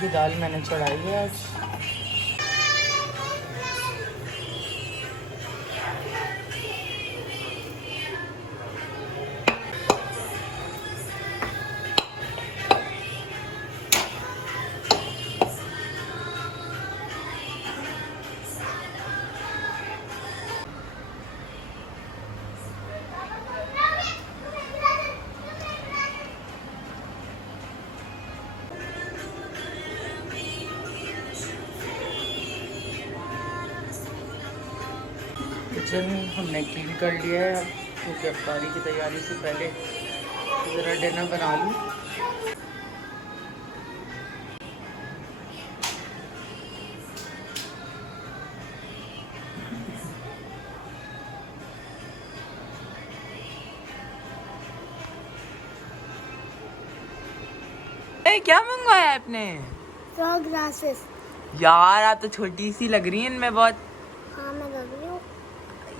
की दाल मैंने चढ़ाई है आज। किचन हमने क्लीन कर लिया है क्योंकि अफ्तारी की तैयारी से पहले ज़रा डिनर बना लूँ। क्या मंगवाया आपने? ग्लासेस। यार आप तो छोटी सी लग रही है इनमें बहुत। हाँ मैं लग रही हूँ।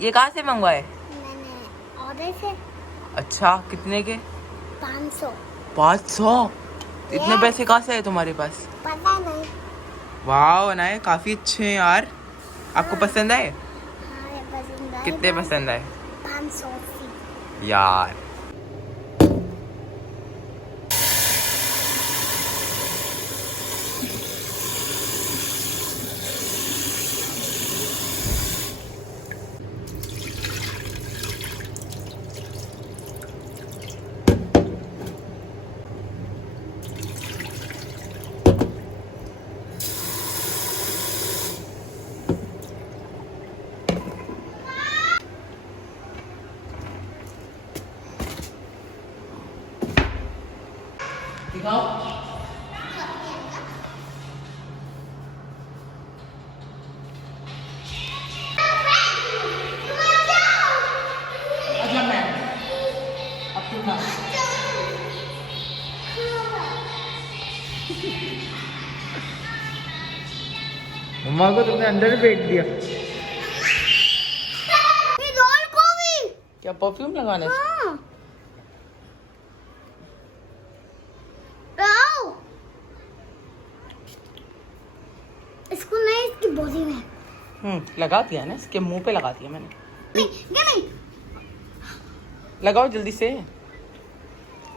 ये कहाँ से मंगवाए? मैंने ऑर्डर से। अच्छा कितने के? 500। 500? इतने पैसे कहाँ से है तुम्हारे पास? पता नहीं। वाह ना, काफी अच्छे हैं यार। आपको पसंद आए? हाँ ये पसंद आए। कितने पसंद आए? 500 यार। दिखाओ। अच्छा मैं अब तुम ना। मम्मा को तुमने अंदर ही फेंक दिया। क्या परफ्यूम लगाने से? हाँ। इसको नहीं, इसकी बॉडी में। लगा दिया ना, इसके मुंह पे लगा दिया मैंने। नहीं। लगाओ जल्दी से,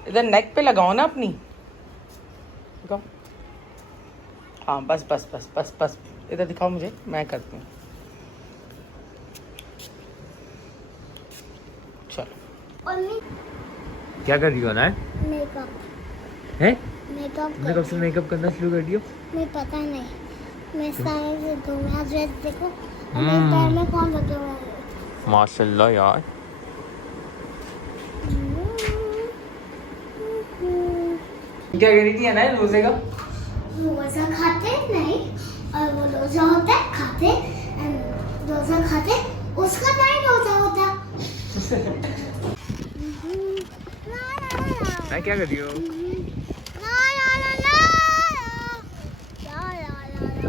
इधर नेक पे लगाओ ना अपनी। लगाओ। हाँ बस बस बस बस बस, इधर दिखाओ मुझे, मैं करती हूँ। चलो। और क्या कर रही हो ना? मेकअप है? मेकअप तुमने कब से मेकअप करना शुरू कर दिया? मैं पता नहीं। मैं साइड से दूँ, मैं ड्रेस देखो और मेरे पैर में कौन लगे हुए हैं। माशाल्लाह यार। क्या कह रही थी ना रोजे का? रोजा खाते नहीं, और वो रोजा होता है खाते, रोजा खाते उसका नहीं रोजा होता। मैं क्या कर रही हूँ?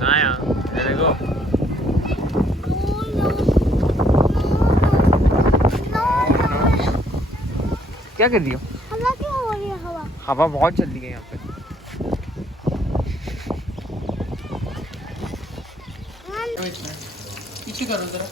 आया देखो। क्या कर रही हो? हवा क्यों हो रही है? हवा बहुत चल रही है यहाँ पे। पीछे करो जरा।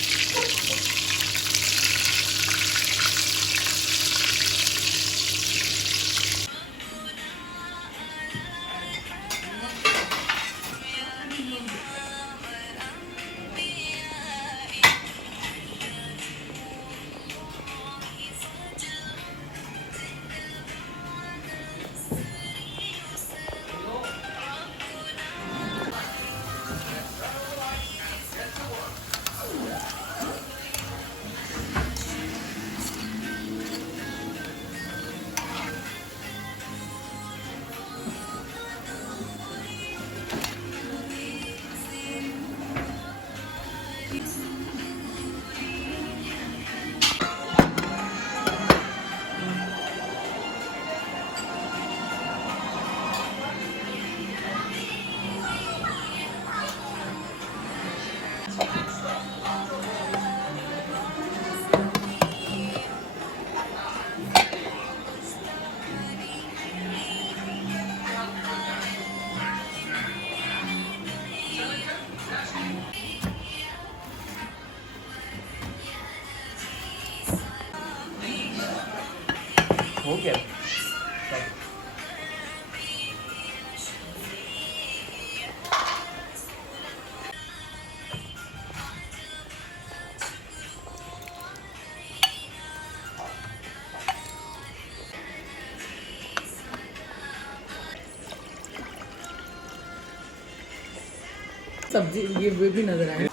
हो गया सब्जी ये भी नजर आए